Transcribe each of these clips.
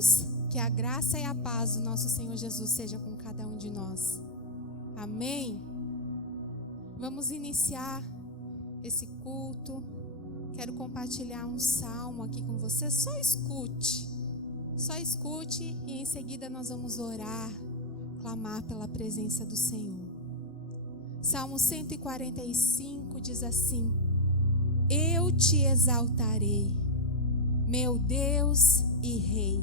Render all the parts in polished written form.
Amados, que a graça e a paz do nosso Senhor Jesus seja com cada um de nós. Amém? Vamos iniciar esse culto. Quero compartilhar um salmo aqui com você. Só escute e em seguida nós vamos orar, clamar pela presença do Senhor. Salmo 145 diz assim: Eu te exaltarei, meu Deus e Rei.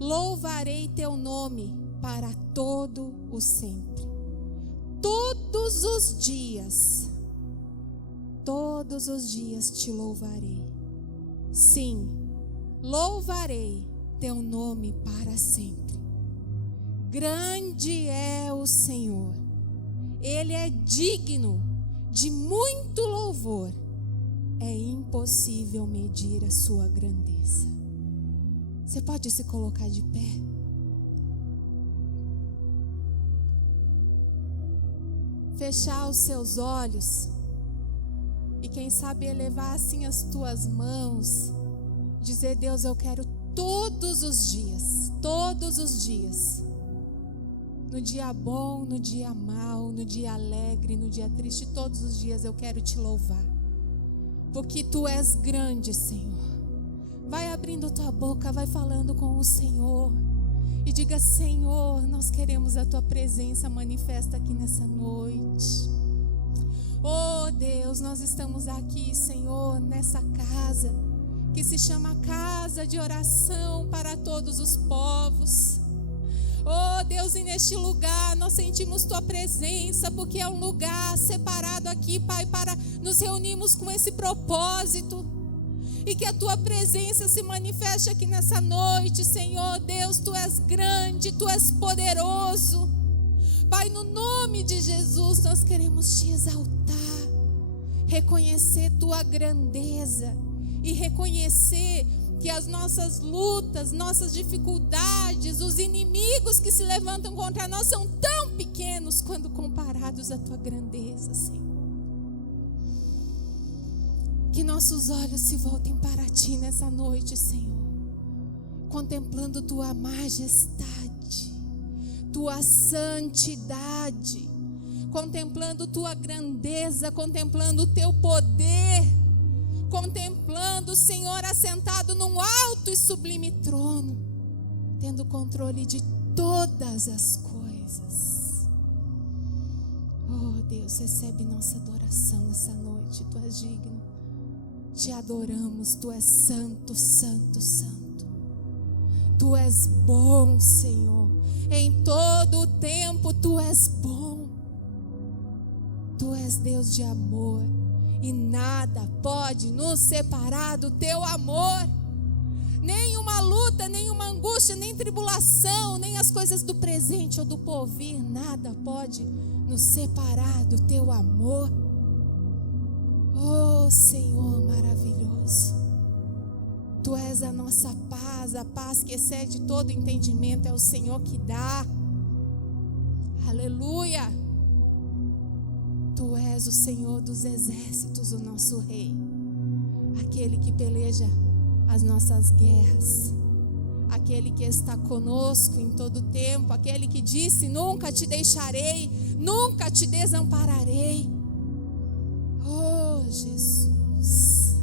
Louvarei teu nome para todo o sempre. Todos os dias te louvarei. Sim, louvarei teu nome para sempre. Grande é o Senhor, Ele é digno de muito louvor. É impossível medir a sua grandeza. Você pode se colocar de pé? Fechar os seus olhos e quem sabe elevar assim as tuas mãos, dizer: Deus, eu quero todos os dias, no dia bom, no dia mau, no dia alegre, no dia triste, todos os dias eu quero te louvar, porque tu és grande, Senhor. Vai abrindo tua boca, vai falando com o Senhor e diga: Senhor, nós queremos a tua presença manifesta aqui nessa noite. Oh Deus, nós estamos aqui, Senhor, nessa casa que se chama Casa de Oração para Todos os Povos. Oh Deus, e neste lugar nós sentimos tua presença, porque é um lugar separado aqui, Pai, para nos reunirmos com esse propósito. E que a tua presença se manifeste aqui nessa noite, Senhor. Deus, tu és grande, tu és poderoso. Pai, no nome de Jesus, nós queremos te exaltar, reconhecer tua grandeza e reconhecer que as nossas lutas, nossas dificuldades, os inimigos que se levantam contra nós são tão pequenos quando comparados à tua grandeza, Senhor. Que nossos olhos se voltem para ti nessa noite, Senhor, contemplando tua majestade, tua santidade, contemplando tua grandeza, contemplando o teu poder, contemplando o Senhor assentado num alto e sublime trono, tendo controle de todas as coisas. Oh Deus, recebe nossa adoração nessa noite, tu és digno. Te adoramos, tu és santo, santo, santo. Tu és bom, Senhor. Em todo o tempo tu és bom. Tu és Deus de amor e nada pode nos separar do teu amor. Nenhuma luta, nenhuma angústia, nem tribulação, nem as coisas do presente ou do porvir, nada pode nos separar do teu amor. Oh Senhor maravilhoso, tu és a nossa paz, a paz que excede todo entendimento, é o Senhor que dá. Aleluia. Tu és o Senhor dos exércitos, o nosso Rei, aquele que peleja as nossas guerras, aquele que está conosco em todo o tempo, aquele que disse: nunca te deixarei, nunca te desampararei. Oh Jesus,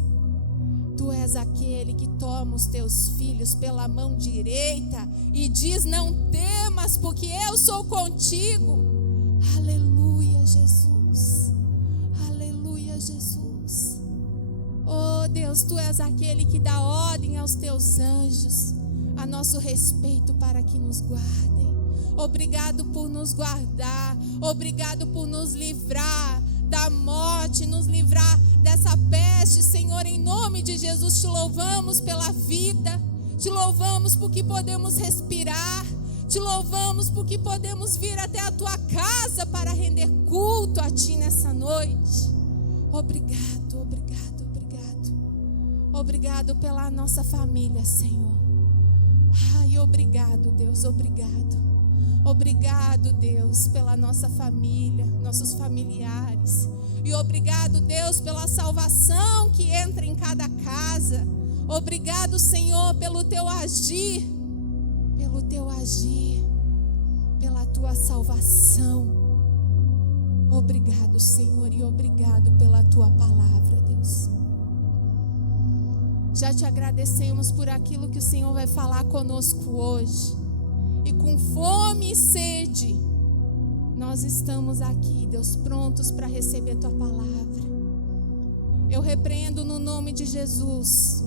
tu és aquele que toma os teus filhos pela mão direita e diz: não temas, porque eu sou contigo. Aleluia, Jesus. Aleluia, Jesus. Oh Deus, tu és aquele que dá ordem aos teus anjos a nosso respeito para que nos guardem. Obrigado por nos guardar, obrigado por nos livrar da morte, nos livrar dessa peste, Senhor. Em nome de Jesus te louvamos pela vida, te louvamos porque podemos respirar, te louvamos porque podemos vir até a tua casa para render culto a ti nessa noite. Obrigado, obrigado, obrigado. Obrigado pela nossa família, Senhor. Ai, obrigado, Deus, obrigado. Obrigado, Deus, pela nossa família, nossos familiares. E obrigado, Deus, pela salvação que entra em cada casa. Obrigado, Senhor, pelo teu agir pelo teu agir, pela tua salvação. Obrigado, Senhor, e obrigado pela tua palavra, Deus. Já te agradecemos por aquilo que o Senhor vai falar conosco hoje. E com fome e sede, nós estamos aqui, Deus, prontos para receber tua palavra. Eu repreendo no nome de Jesus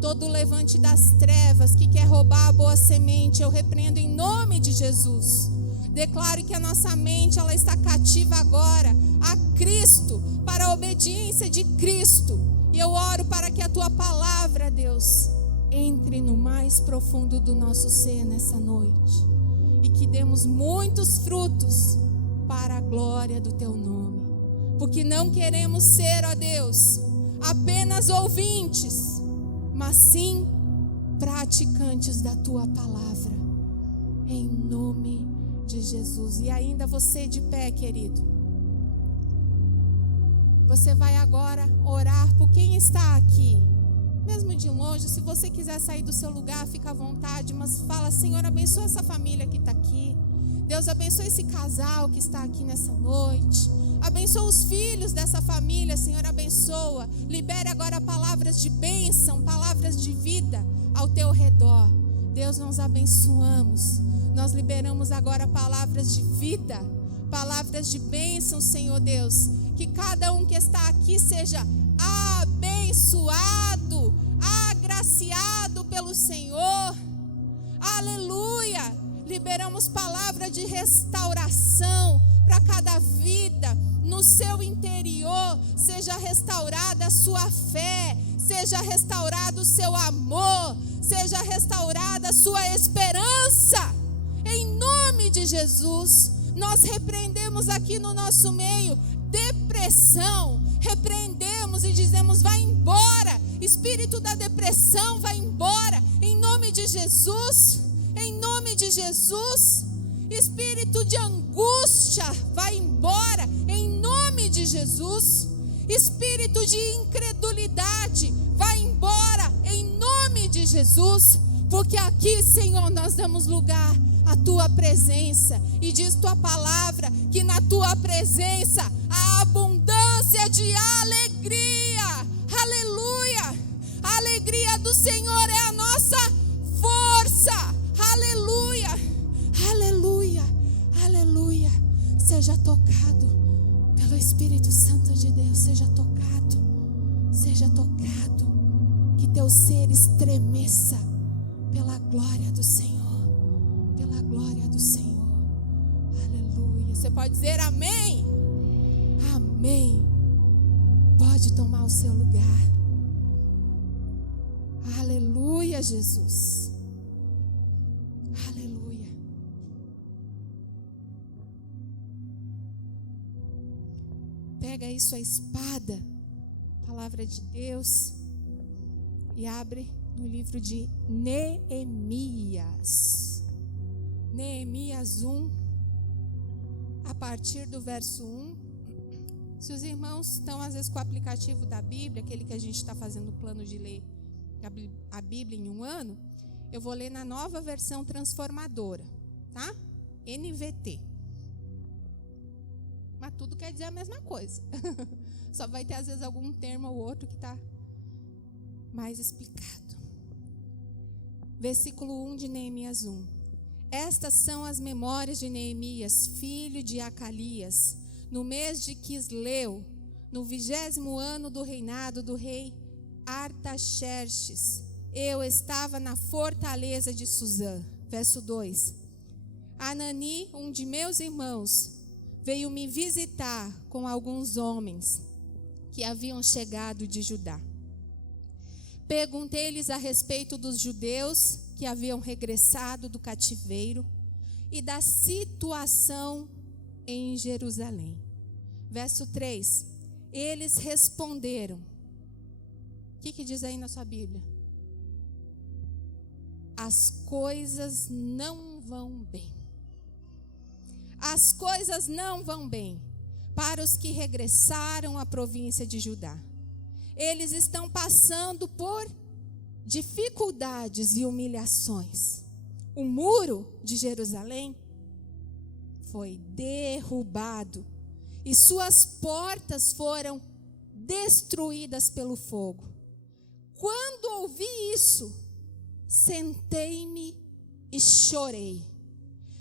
todo levante das trevas que quer roubar a boa semente. Eu repreendo em nome de Jesus. Declaro que a nossa mente, ela está cativa agora a Cristo, para a obediência de Cristo. E eu oro para que a tua palavra, Deus, entre no mais profundo do nosso ser nessa noite. E que demos muitos frutos para a glória do teu nome. Porque não queremos ser, ó Deus, apenas ouvintes, mas sim praticantes da tua palavra. Em nome de Jesus. E ainda você de pé, querido. Você vai agora orar por quem está aqui. Mesmo de longe, se você quiser sair do seu lugar, fica à vontade, mas fala: Senhor, abençoa essa família que está aqui. Deus, abençoa esse casal que está aqui nessa noite. Abençoa os filhos dessa família, Senhor, abençoa. Libere agora palavras de bênção, palavras de vida ao teu redor. Deus, nós abençoamos. Nós liberamos agora palavras de vida, palavras de bênção, Senhor Deus. Que cada um que está aqui seja abençoado, agraciado pelo Senhor. Aleluia! Liberamos palavra de restauração para cada vida. No seu interior seja restaurada a sua fé, seja restaurado o seu amor, seja restaurada a sua esperança. Em nome de Jesus, nós repreendemos aqui no nosso meio depressão. Repreendemos e dizemos: vai embora, espírito da depressão, vai embora, em nome de Jesus. Em nome de Jesus. Espírito de angústia, vai embora, em nome de Jesus. Espírito de incredulidade, vai embora, em nome de Jesus. Porque aqui, Senhor, nós damos lugar à tua presença. E diz tua palavra que na tua presença há abundância de alegria. Aleluia! A alegria do Senhor é a nossa força. Aleluia, aleluia, aleluia. Seja tocado pelo Espírito Santo de Deus. Seja tocado, seja tocado. Que teu ser estremeça pela glória do Senhor, pela glória do Senhor. Aleluia. Você pode dizer amém? Amém. Pode tomar o seu lugar. Aleluia, Jesus. Aleluia. Pega aí sua espada, palavra de Deus, e abre no livro de Neemias. Neemias 1, a partir do verso 1. Se os irmãos estão às vezes com o aplicativo da Bíblia, aquele que a gente está fazendo o plano de ler a Bíblia em um ano, eu vou ler na nova versão transformadora, tá? NVT. Mas tudo quer dizer a mesma coisa. Só vai ter às vezes algum termo ou outro que está mais explicado. Versículo 1 de Neemias 1. Estas são as memórias de Neemias, filho de Acalias, no mês de Quisleu, no 20º ano do reinado do rei Artaxerxes. Eu estava na fortaleza de Suzã. Verso 2. Anani, um de meus irmãos, veio me visitar com alguns homens que haviam chegado de Judá. Perguntei-lhes a respeito dos judeus que haviam regressado do cativeiro e da situação em Jerusalém. Verso 3. Eles responderam. O que diz aí na sua Bíblia? As coisas não vão bem. As coisas não vão bem para os que regressaram à província de Judá. Eles estão passando por dificuldades e humilhações. o muro de Jerusalém foi derrubado e suas portas foram destruídas pelo fogo. Quando ouvi isso, sentei-me e chorei.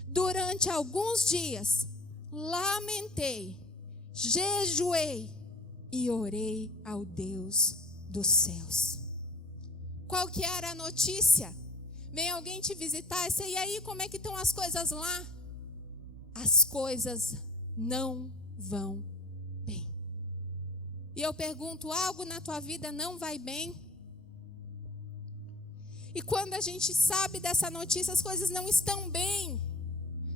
Durante alguns dias, lamentei, jejuei e orei ao Deus dos céus. Qual que era a notícia? Vem alguém te visitar e aí, como é que estão as coisas lá? As coisas não vão bem. E eu pergunto, algo na tua vida não vai bem? E quando a gente sabe dessa notícia, as coisas não estão bem.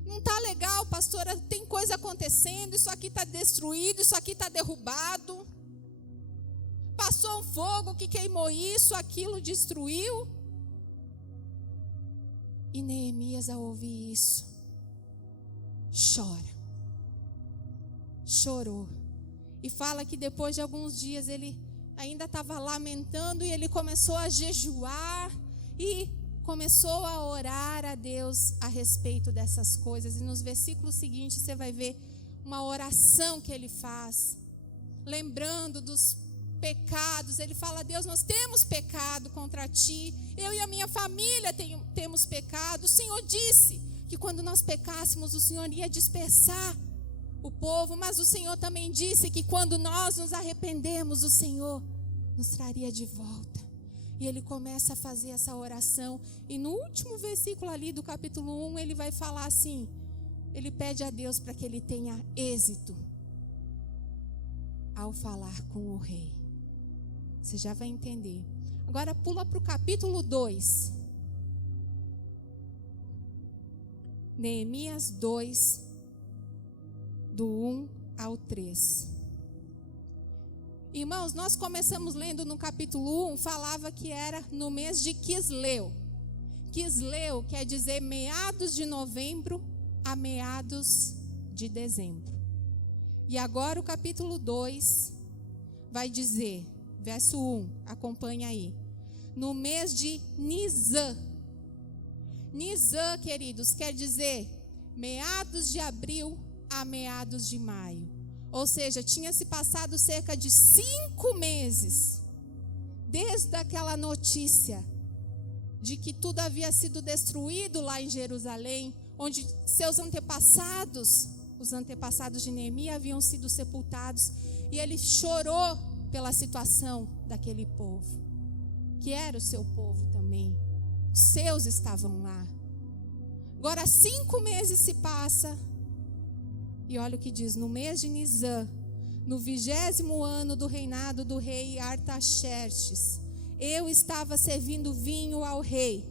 Não está legal, pastora, tem coisa acontecendo, isso aqui está destruído, isso aqui está derrubado. Passou um fogo que queimou isso, aquilo destruiu. E Neemias, ao ouvir isso, chorou. E fala que depois de alguns dias ele ainda estava lamentando e ele começou a jejuar e começou a orar a Deus a respeito dessas coisas. E nos versículos seguintes você vai ver uma oração que ele faz, lembrando dos pecados. Ele fala: Deus, nós temos pecado contra ti, eu e a minha família temos pecado. O Senhor disse que quando nós pecássemos o Senhor ia dispersar o povo, mas o Senhor também disse que quando nós nos arrependemos o Senhor nos traria de volta. E ele começa a fazer essa oração, e no último versículo ali do capítulo 1 ele vai falar assim, ele pede a Deus para que ele tenha êxito ao falar com o rei. Você já vai entender. Agora pula para o capítulo 2. Neemias 2, do 1 ao 3. Irmãos, nós começamos lendo no capítulo 1, falava que era no mês de Quisleu. Quisleu quer dizer meados de novembro a meados de dezembro. E agora o capítulo 2 vai dizer, verso 1, acompanha aí. No mês de Nisan. Nisan, queridos, quer dizer meados de abril a meados de maio. Ou seja, tinha se passado cerca de 5 meses desde aquela notícia de que tudo havia sido destruído lá em Jerusalém, onde seus antepassados, os antepassados de Neemias, haviam sido sepultados. E ele chorou pela situação daquele povo, que era o seu povo também. Os seus estavam lá. Agora 5 meses se passa. E olha o que diz, no mês de Nisan, no 20º ano do reinado do rei Artaxerxes, eu estava servindo vinho ao rei.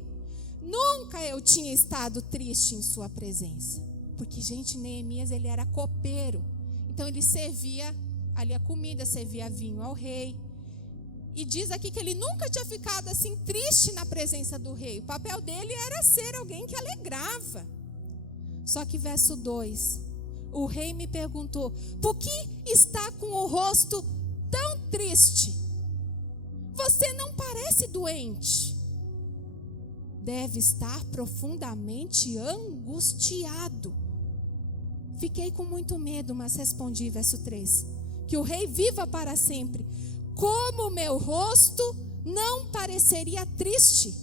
Nunca eu tinha estado triste em sua presença. Porque, gente, Neemias, ele era copeiro. Então ele servia ali a comida, servia vinho ao rei. E diz aqui que ele nunca tinha ficado assim triste na presença do rei. O papel dele era ser alguém que alegrava. Só que verso 2... o rei me perguntou: por que está com o rosto tão triste? Você não parece doente. Deve estar profundamente angustiado. Fiquei com muito medo, mas respondi, verso 3, que o rei viva para sempre. Como meu rosto não pareceria triste?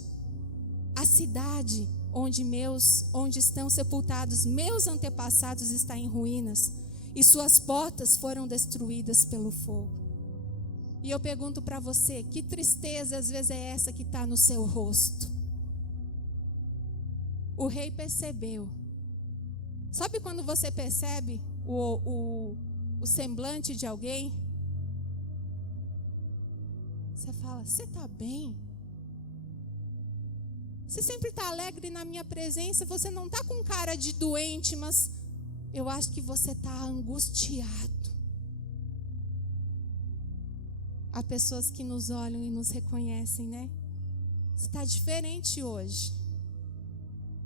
A cidade onde estão sepultados meus antepassados está em ruínas, e suas portas foram destruídas pelo fogo. E eu pergunto para você, que tristeza às vezes é essa que está no seu rosto? O rei percebeu. Sabe quando você percebe o semblante de alguém? Você fala: você está bem? Você sempre está alegre na minha presença, você não está com cara de doente, mas eu acho que você está angustiado. Há pessoas que nos olham e nos reconhecem, né? Você está diferente hoje,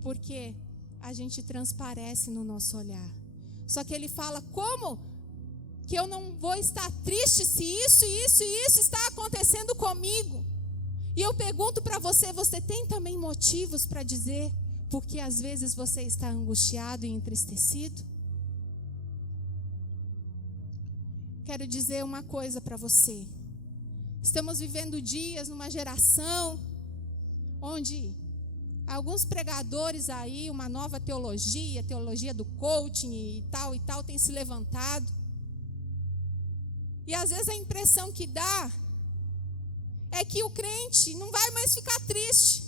porque a gente transparece no nosso olhar. Só que ele fala: como que eu não vou estar triste se isso está acontecendo comigo? E eu pergunto para você, você tem também motivos para dizer porque às vezes você está angustiado e entristecido? Quero dizer uma coisa para você. Estamos vivendo dias numa geração onde alguns pregadores aí, uma nova teologia, teologia do coaching e tal, tem se levantado. E às vezes a impressão que dá é que o crente não vai mais ficar triste.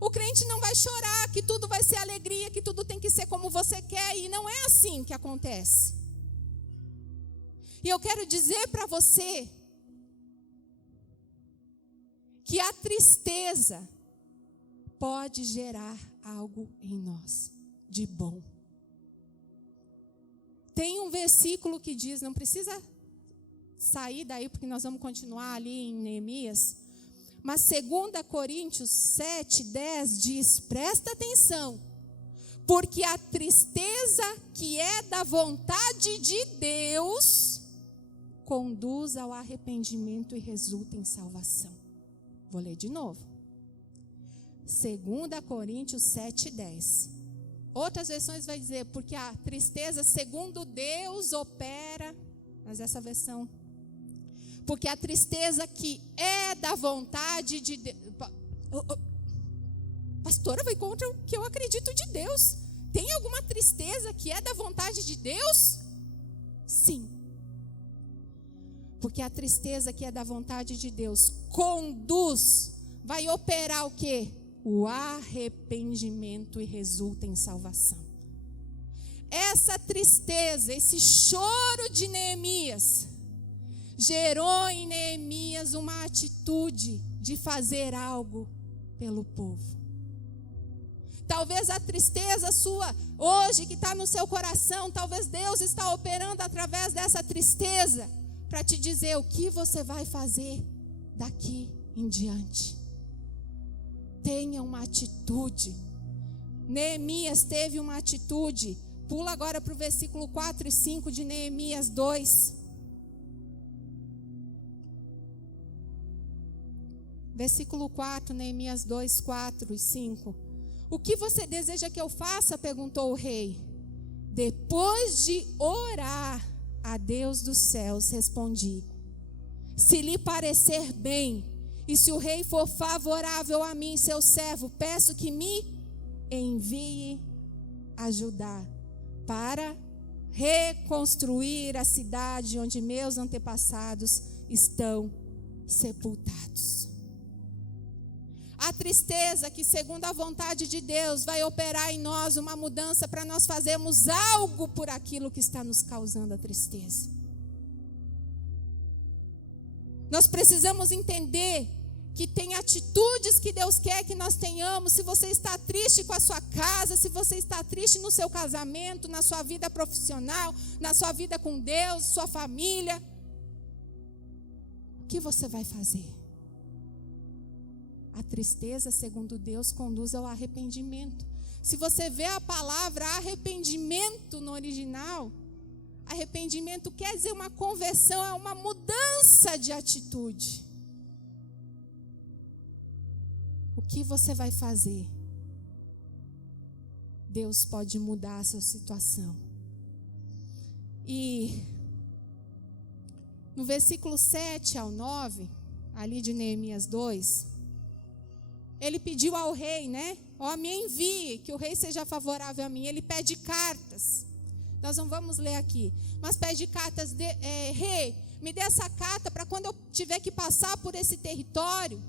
O crente não vai chorar, que tudo vai ser alegria, que tudo tem que ser como você quer. E não é assim que acontece. E eu quero dizer para você que a tristeza pode gerar algo em nós de bom. Tem um versículo que diz, não precisa sair daí porque nós vamos continuar ali em Neemias, mas 2 Coríntios 7:10 diz, presta atenção, porque a tristeza que é da vontade de Deus conduz ao arrependimento e resulta em salvação. Vou ler de novo. 2 Coríntios 7:10. Outras versões vai dizer, porque a tristeza segundo Deus opera, mas essa versão, porque a tristeza que é da vontade de Deus. Pastora, vai contra o que eu acredito de Deus. Tem alguma tristeza que é da vontade de Deus? Sim. Porque a tristeza que é da vontade de Deus conduz, vai operar o quê? O arrependimento e resulta em salvação. Essa tristeza, esse choro de Neemias, gerou em Neemias uma atitude de fazer algo pelo povo. Talvez a tristeza sua, hoje, que está no seu coração, talvez Deus está operando através dessa tristeza, para te dizer o que você vai fazer daqui em diante. Tenha uma atitude. Neemias teve uma atitude. Pula agora para o versículo 4 e 5 de Neemias 2. Versículo 4, Neemias 2, 4 e 5. O que você deseja que eu faça? Perguntou o rei. Depois de orar a Deus dos céus, respondi: se lhe parecer bem, e se o rei for favorável a mim, seu servo, peço que me envie ajudar para reconstruir a cidade onde meus antepassados estão sepultados. A tristeza que, segundo a vontade de Deus, vai operar em nós uma mudança para nós fazermos algo por aquilo que está nos causando a tristeza. Nós precisamos entender que tem atitudes que Deus quer que nós tenhamos. Se você está triste com a sua casa, se você está triste no seu casamento, na sua vida profissional, na sua vida com Deus, sua família, o que você vai fazer? A tristeza, segundo Deus, conduz ao arrependimento. Se você vê a palavra arrependimento no original, arrependimento quer dizer uma conversão, é uma mudança de atitude. O que você vai fazer? Deus pode mudar a sua situação. E no versículo 7 ao 9, ali de Neemias 2, ele pediu ao rei, né? Ó, me envie, que o rei seja favorável a mim. Ele pede cartas. Nós não vamos ler aqui, mas pede cartas. Rei, me dê essa carta para quando eu tiver que passar por esse território,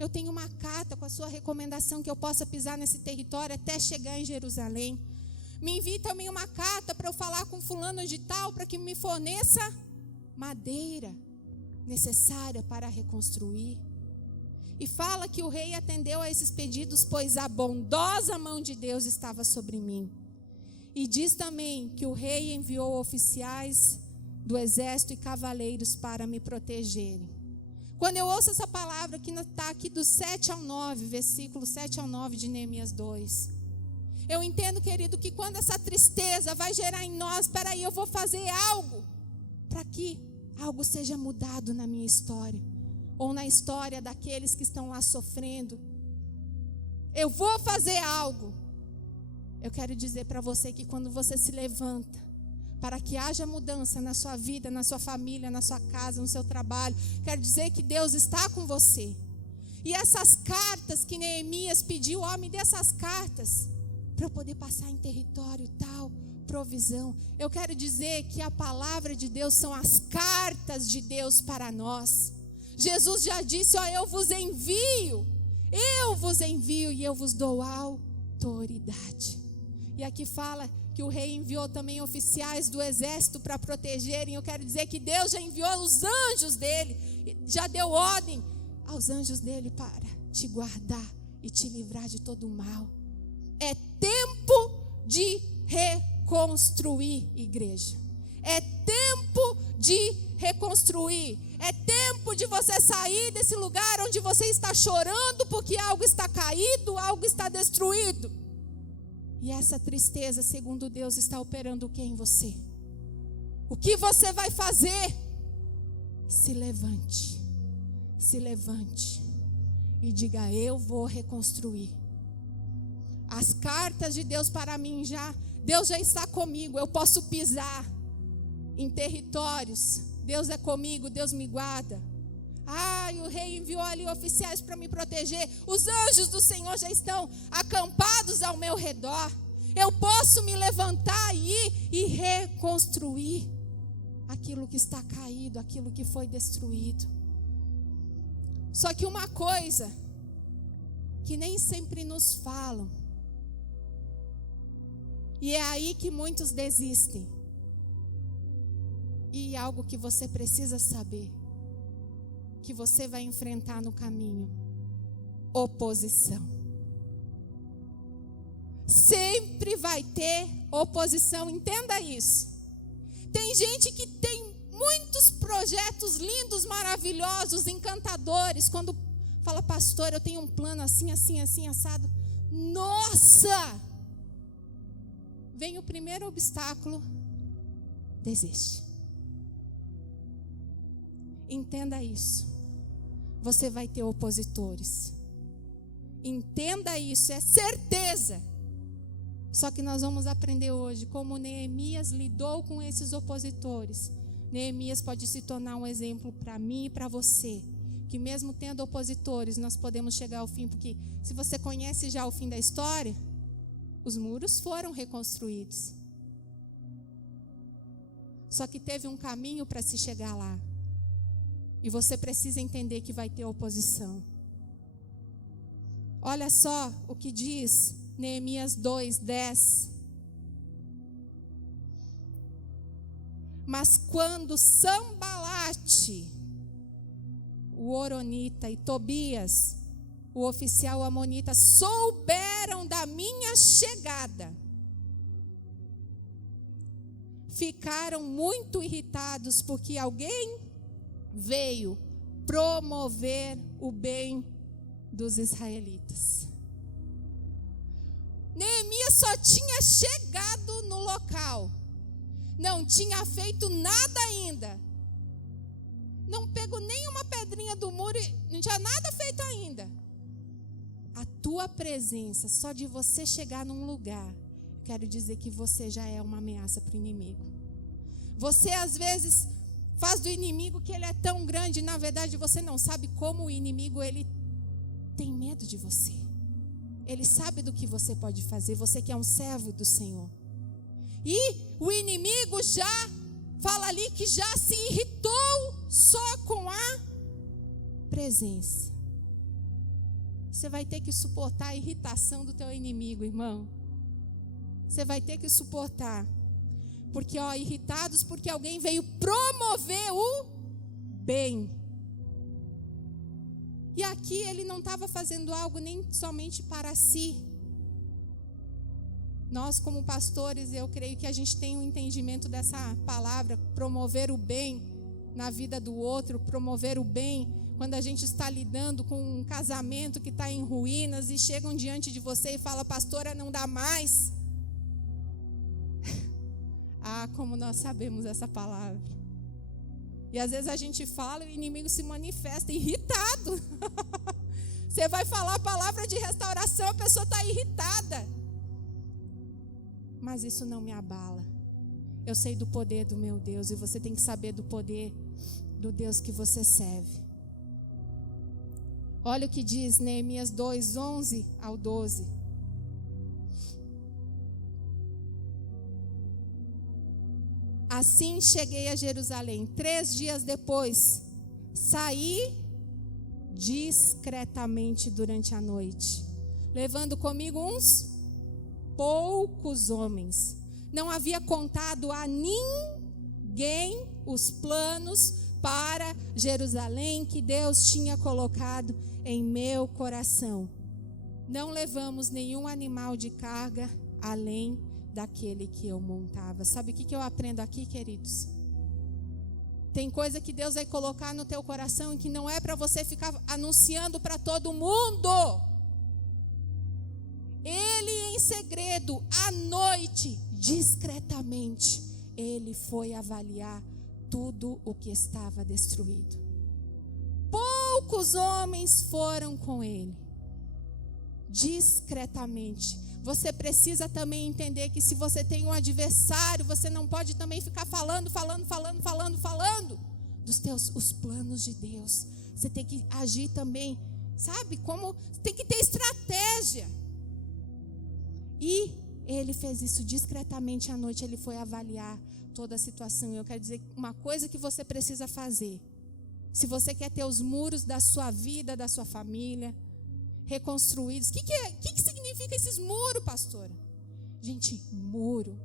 eu tenho uma carta com a sua recomendação que eu possa pisar nesse território até chegar em Jerusalém. Me envie também uma carta para eu falar com fulano de tal, para que me forneça madeira necessária para reconstruir. E fala que o rei atendeu a esses pedidos, pois a bondosa mão de Deus estava sobre mim. E diz também que o rei enviou oficiais do exército e cavaleiros para me protegerem. Quando eu ouço essa palavra que está aqui do 7 ao 9, versículo 7 ao 9 de Neemias 2, eu entendo, querido, que quando essa tristeza vai gerar em nós, espera aí, eu vou fazer algo para que algo seja mudado na minha história, ou na história daqueles que estão lá sofrendo. eu vou fazer algo. Eu quero dizer para você que quando você se levanta para que haja mudança na sua vida, na sua família, na sua casa, no seu trabalho, quero dizer que Deus está com você. E essas cartas que Neemias pediu, me dê essas cartas para eu poder passar em território tal, provisão. Eu quero dizer que a palavra de Deus são as cartas de Deus para nós. Jesus já disse, eu vos envio e eu vos dou autoridade. E aqui fala que o rei enviou também oficiais do exército para protegerem. Eu quero dizer que Deus já enviou os anjos dele, já deu ordem aos anjos dele para te guardar e te livrar de todo o mal. É tempo de reconstruir, igreja. É tempo de reconstruir. É tempo de você sair desse lugar onde você está chorando porque algo está caído, algo está destruído. E essa tristeza, segundo Deus, está operando o que em você? O que você vai fazer? Se levante e diga, eu vou reconstruir. As cartas de Deus para mim Deus já está comigo, eu posso pisar em territórios, Deus é comigo, Deus me guarda. O rei enviou ali oficiais para me proteger, os anjos do Senhor já estão acampados ao meu redor. Eu posso me levantar e ir e reconstruir aquilo que está caído, aquilo que foi destruído. Só que uma coisa que nem sempre nos falam, e é aí que muitos desistem, e algo que você precisa saber, que você vai enfrentar no caminho: oposição. Sempre vai ter oposição, entenda isso. Tem gente que tem muitos projetos lindos, maravilhosos, encantadores. Quando fala, pastor, eu tenho um plano assim, assim, assim, assado. Nossa! Vem o primeiro obstáculo, desiste. Entenda isso. Você vai ter opositores. Entenda isso, é certeza. Só que nós vamos aprender hoje como Neemias lidou com esses opositores. Neemias pode se tornar um exemplo para mim e para você. Que mesmo tendo opositores, nós podemos chegar ao fim. Porque se você conhece já o fim da história, os muros foram reconstruídos. Só que teve um caminho para se chegar lá. E você precisa entender que vai ter oposição. Olha só o que diz Neemias 2:10. Mas quando Sambalate, o horonita, e Tobias, o oficial amonita, souberam da minha chegada, ficaram muito irritados, porque alguém veio promover o bem dos israelitas. Neemias só tinha chegado no local, não tinha feito nada ainda, não pegou nenhuma pedrinha do muro, não tinha nada feito ainda. A tua presença, só de você chegar num lugar, quero dizer que você já é uma ameaça para o inimigo. Você às vezes faz do inimigo que ele é tão grande, na verdade você não sabe como o inimigo ele tem medo de você. Ele sabe do que você pode fazer, você que é um servo do Senhor. E o inimigo já fala ali que já se irritou só com a presença. Você vai ter que suportar a irritação do teu inimigo, irmão. Você vai ter que suportar. Porque, irritados porque alguém veio promover o bem. E aqui ele não estava fazendo algo nem somente para si. Nós, como pastores, eu creio que a gente tem um entendimento dessa palavra, promover o bem na vida do outro, promover o bem quando a gente está lidando com um casamento que está em ruínas e chegam diante de você e falam, pastora, não dá mais. Como nós sabemos essa palavra. E às vezes a gente fala e o inimigo se manifesta irritado. Você vai falar a palavra de restauração, a pessoa está irritada. Mas isso não me abala. Eu sei do poder do meu Deus, e você tem que saber do poder do Deus que você serve. Olha o que diz Neemias 2, 11 ao 12. Assim cheguei a Jerusalém. 3 dias depois, saí discretamente durante a noite, levando comigo uns poucos homens. Não havia contado a ninguém os planos para Jerusalém que Deus tinha colocado em meu coração. Não levamos nenhum animal de carga além daquele que eu montava. Sabe o que eu aprendo aqui, queridos? Tem coisa que Deus vai colocar no teu coração e que não é para você ficar anunciando para todo mundo. Ele em segredo, à noite, discretamente, ele foi avaliar tudo o que estava destruído. Poucos homens foram com ele, discretamente. Você precisa também entender que se você tem um adversário, você não pode também ficar falando os planos de Deus. Você tem que agir também, sabe? Como tem que ter estratégia. E ele fez isso discretamente à noite, ele foi avaliar toda a situação. Eu quero dizer uma coisa que você precisa fazer. Se você quer ter os muros da sua vida, da sua família reconstruídos. O que significa esses muros, pastora? Gente, muro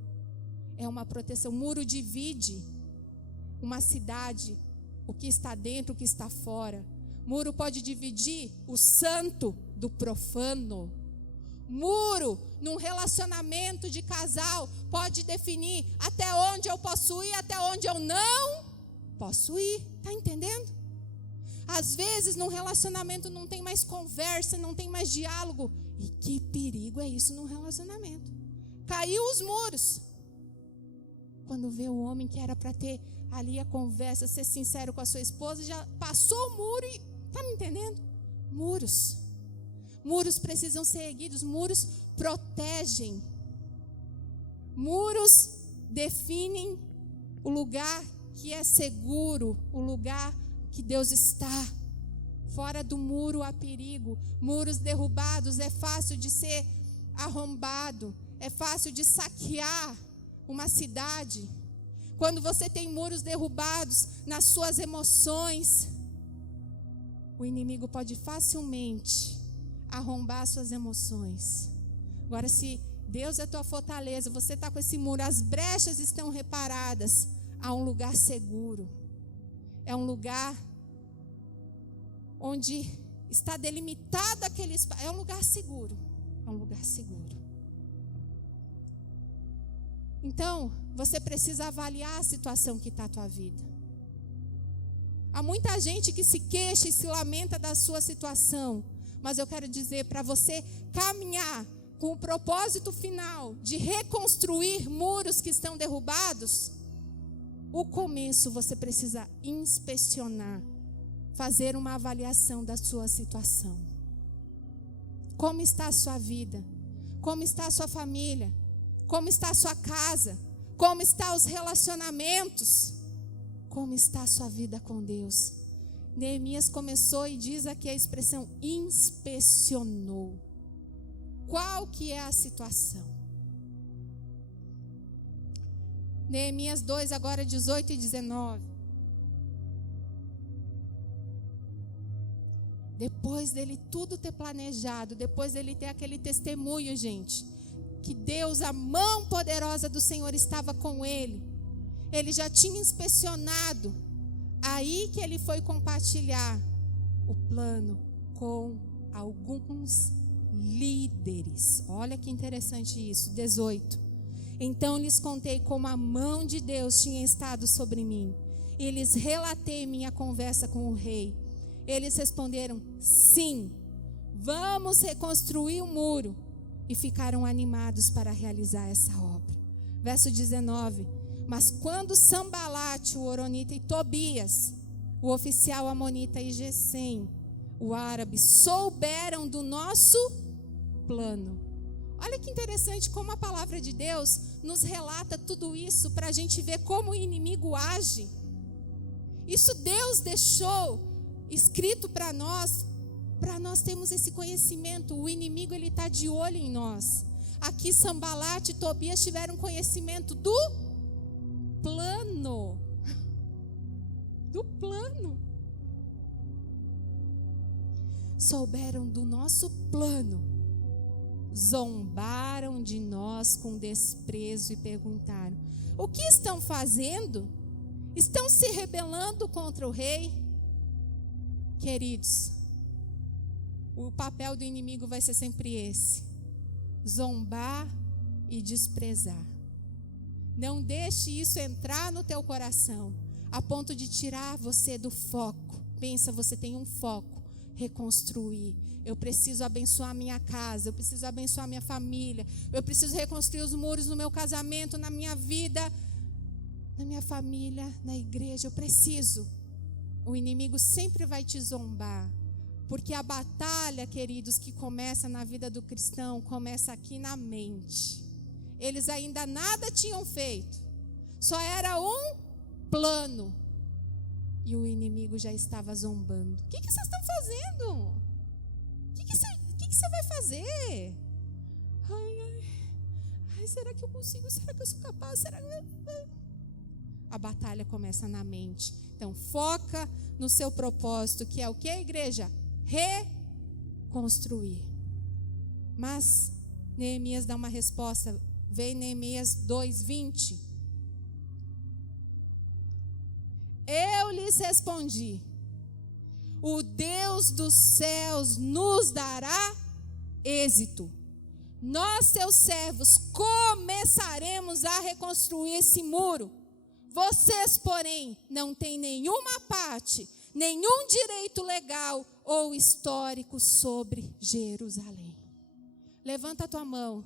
é uma proteção. Muro divide uma cidade, o que está dentro, o que está fora. Muro pode dividir o santo do profano. Muro, num relacionamento de casal, pode definir até onde eu posso ir, até onde eu não posso ir. Está entendendo? Às vezes, num relacionamento não tem mais conversa, não tem mais diálogo. E que perigo é isso num relacionamento? Caiu os muros. Quando vê o homem que era para ter ali a conversa, ser sincero com a sua esposa, já passou o muro e... Está me entendendo? Muros. Muros precisam ser erguidos, muros protegem. Muros definem o lugar que é seguro, o lugar que Deus está. Fora do muro há perigo. Muros derrubados é fácil de ser arrombado, é fácil de saquear uma cidade. Quando você tem muros derrubados nas suas emoções, o inimigo pode facilmente arrombar suas emoções. Agora, se Deus é tua fortaleza, você está com esse muro, as brechas estão reparadas, há um lugar seguro. É um lugar onde está delimitado aquele espaço. É um lugar seguro. É um lugar seguro. Então, você precisa avaliar a situação que está a tua vida. Há muita gente que se queixa e se lamenta da sua situação. Mas eu quero dizer, para você caminhar com o propósito final de reconstruir muros que estão derrubados, o começo você precisa inspecionar, fazer uma avaliação da sua situação. Como está a sua vida? Como está a sua família? Como está a sua casa? Como estão os relacionamentos? Como está a sua vida com Deus? Neemias começou e diz aqui a expressão inspecionou. Qual que é a situação? Neemias 2, agora 18 e 19. Depois dele tudo ter planejado, depois dele ter aquele testemunho, gente, que Deus, a mão poderosa do Senhor estava com ele. Ele já tinha inspecionado. Aí que ele foi compartilhar o plano com alguns líderes. Olha que interessante isso. 18. Então lhes contei como a mão de Deus tinha estado sobre mim. E lhes relatei minha conversa com o rei. Eles responderam: sim, vamos reconstruir o muro. E ficaram animados para realizar essa obra. Verso 19. Mas quando Sambalate, o Horonita, e Tobias, o oficial amonita, e Gesem, o árabe, souberam do nosso plano. Olha que interessante como a palavra de Deus nos relata tudo isso para a gente ver como o inimigo age. Isso Deus deixou escrito para nós termos esse conhecimento. O inimigo, ele está de olho em nós. Aqui Sambalat e Tobias tiveram conhecimento do plano. Do plano. Souberam do nosso plano. Zombaram de nós com desprezo e perguntaram: o que estão fazendo? Estão se rebelando contra o rei? Queridos, o papel do inimigo vai ser sempre esse: zombar e desprezar. Não deixe isso entrar no teu coração, a ponto de tirar você do foco. Pensa, você tem um foco: reconstruir. Eu preciso abençoar minha casa, eu preciso abençoar minha família, eu preciso reconstruir os muros no meu casamento, na minha vida, na minha família, na igreja. Eu preciso. O inimigo sempre vai te zombar, porque a batalha, queridos, que começa na vida do cristão, começa aqui na mente. Eles ainda nada tinham feito, só era um plano, e o inimigo já estava zombando. O que vocês estão fazendo? O que você vai fazer? Ai, será que eu consigo? Será que eu sou capaz? Será que... A batalha começa na mente. Então, foca no seu propósito, que é o que, igreja? Reconstruir. Mas Neemias dá uma resposta. Vem Neemias 2:20. Eu lhes respondi: o Deus dos céus nos dará êxito. Nós, seus servos, começaremos a reconstruir esse muro. Vocês, porém, não têm nenhuma parte, nenhum direito legal ou histórico sobre Jerusalém. Levanta a tua mão,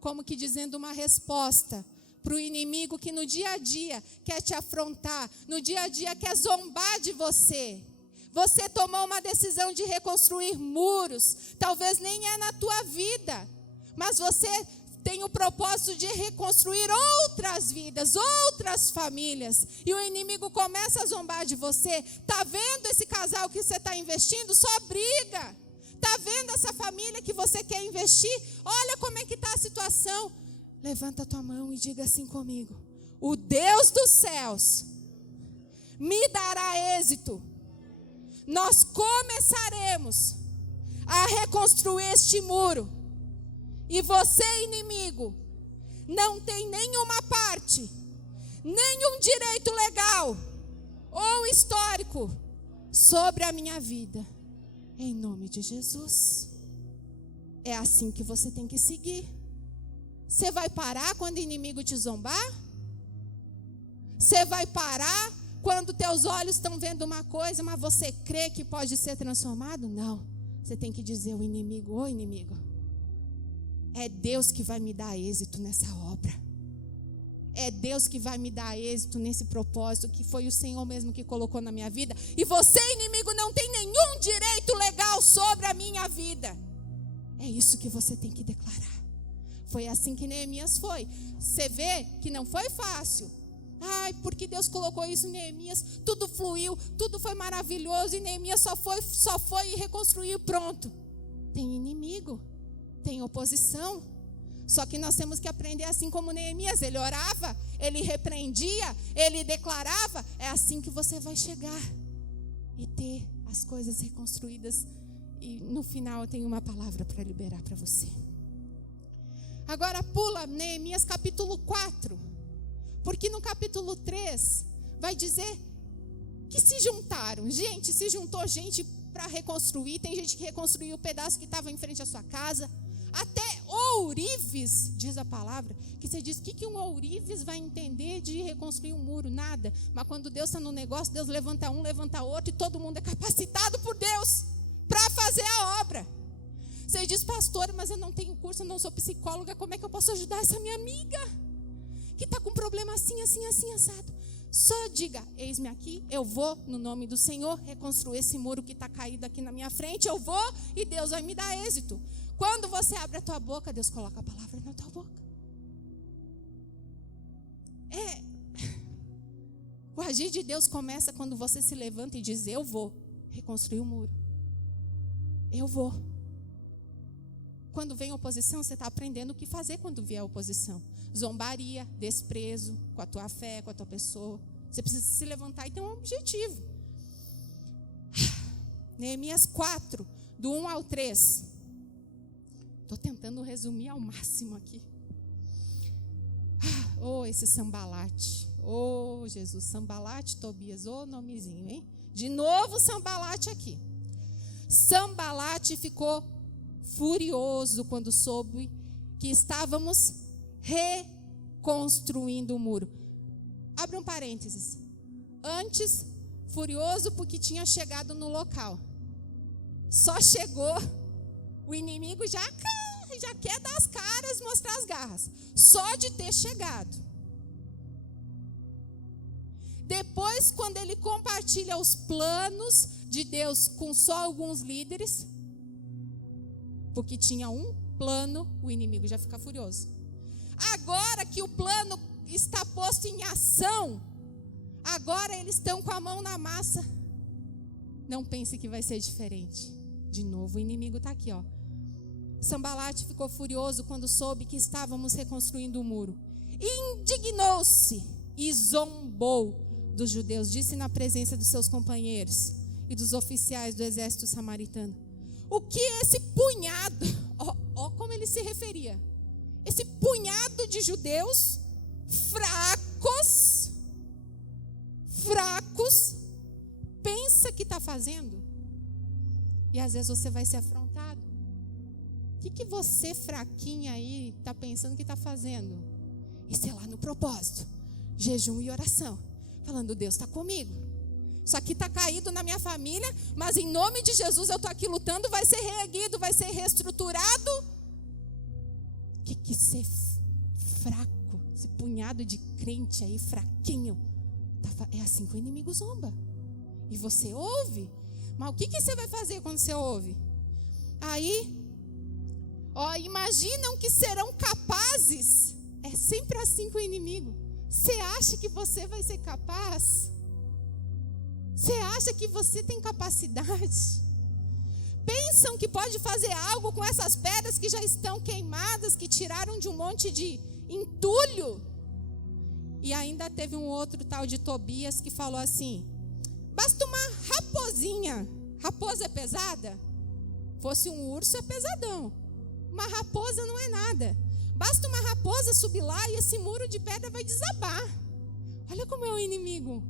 como que dizendo uma resposta para o inimigo que no dia a dia quer te afrontar, no dia a dia quer zombar de você. Você tomou uma decisão de reconstruir muros, talvez nem é na tua vida, mas você tem o propósito de reconstruir outras vidas, outras famílias, e o inimigo começa a zombar de você. Está vendo esse casal que você está investindo? Só briga. Está vendo essa família que você quer investir? Olha como é que está a situação. Levanta a tua mão e diga assim comigo: o Deus dos céus me dará êxito. Nós começaremos a reconstruir este muro. E você, inimigo, não tem nenhuma parte, nenhum direito legal ou histórico sobre a minha vida. Em nome de Jesus. É assim que você tem que seguir. Você vai parar quando o inimigo te zombar? Você vai parar quando teus olhos estão vendo uma coisa, mas você crê que pode ser transformado? Não. Você tem que dizer ao inimigo: ô inimigo, é Deus que vai me dar êxito nessa obra. É Deus que vai me dar êxito nesse propósito, que foi o Senhor mesmo que colocou na minha vida. E você, inimigo, não tem nenhum direito legal sobre a minha vida. É isso que você tem que declarar. Foi assim que Neemias foi. Você vê que não foi fácil. Ai, porque Deus colocou isso em Neemias, tudo fluiu, tudo foi maravilhoso, e Neemias só foi e reconstruiu, pronto. Tem inimigo, tem oposição. Só que nós temos que aprender assim como Neemias. Ele orava, ele repreendia, ele declarava. É assim que você vai chegar e ter as coisas reconstruídas. E no final eu tenho uma palavra para liberar para você. Agora pula Neemias capítulo 4. Porque no capítulo 3 vai dizer que se juntaram. Gente, se juntou gente para reconstruir. Tem gente que reconstruiu o pedaço que estava em frente à sua casa. Até ourives, diz a palavra, que você diz, o que um ourives vai entender de reconstruir um muro? Nada. Mas quando Deus está no negócio, Deus levanta um, levanta outro, e todo mundo é capacitado por Deus para fazer a obra. Você diz, pastor, mas eu não tenho curso, eu não sou psicóloga, como é que eu posso ajudar essa minha amiga? Que está com problema assim, assim, assim, assado. Só diga, eis-me aqui, eu vou, no nome do Senhor, reconstruir esse muro que está caído aqui na minha frente, eu vou e Deus vai me dar êxito. Quando você abre a tua boca, Deus coloca a palavra na tua boca. O agir de Deus começa quando você se levanta e diz, eu vou reconstruir o muro. Eu vou. Quando vem oposição, você está aprendendo o que fazer quando vier oposição. Zombaria, desprezo com a tua fé, com a tua pessoa. Você precisa se levantar e ter um objetivo. Neemias 4, do 1 ao 3. Estou tentando resumir ao máximo aqui. Esse Sambalate. Jesus, Sambalate, Tobias, nomezinho, hein? De novo Sambalate aqui. Sambalate ficou furioso quando soube que estávamos reconstruindo o muro. Abre um parênteses. Antes, furioso porque tinha chegado no local. Só chegou, o inimigo já quer dar as caras, mostrar as garras. Só de ter chegado. Depois, quando ele compartilha os planos de Deus com só alguns líderes, porque tinha um plano, o inimigo já fica furioso. Agora que o plano está posto em ação, agora eles estão com a mão na massa. Não pense que vai ser diferente. De novo, o inimigo está aqui, ó. Sambalate ficou furioso quando soube que estávamos reconstruindo o muro. Indignou-se e zombou dos judeus, disse na presença dos seus companheiros e dos oficiais do exército samaritano. O que esse punhado, ó como ele se referia, esse punhado de judeus fracos, pensa que está fazendo? E às vezes você vai ser afrontado. O que você fraquinha aí está pensando que está fazendo? Isso é lá no propósito, jejum e oração. Falando, Deus está comigo. Isso aqui está caído na minha família, mas em nome de Jesus eu estou aqui lutando, vai ser reerguido, vai ser reestruturado. O que ser fraco, esse punhado de crente aí, fraquinho, é assim que o inimigo zomba. E você ouve, mas o que você vai fazer quando você ouve? Aí, imaginam que serão capazes. É sempre assim com o inimigo. Você acha que você vai ser capaz? Você acha que você tem capacidade? Pensam que pode fazer algo com essas pedras que já estão queimadas, que tiraram de um monte de entulho? E ainda teve um outro tal de Tobias que falou assim, basta uma raposinha. Raposa é pesada? Fosse um urso é pesadão. Uma raposa não é nada. Basta uma raposa subir lá e esse muro de pedra vai desabar. Olha como é o inimigo.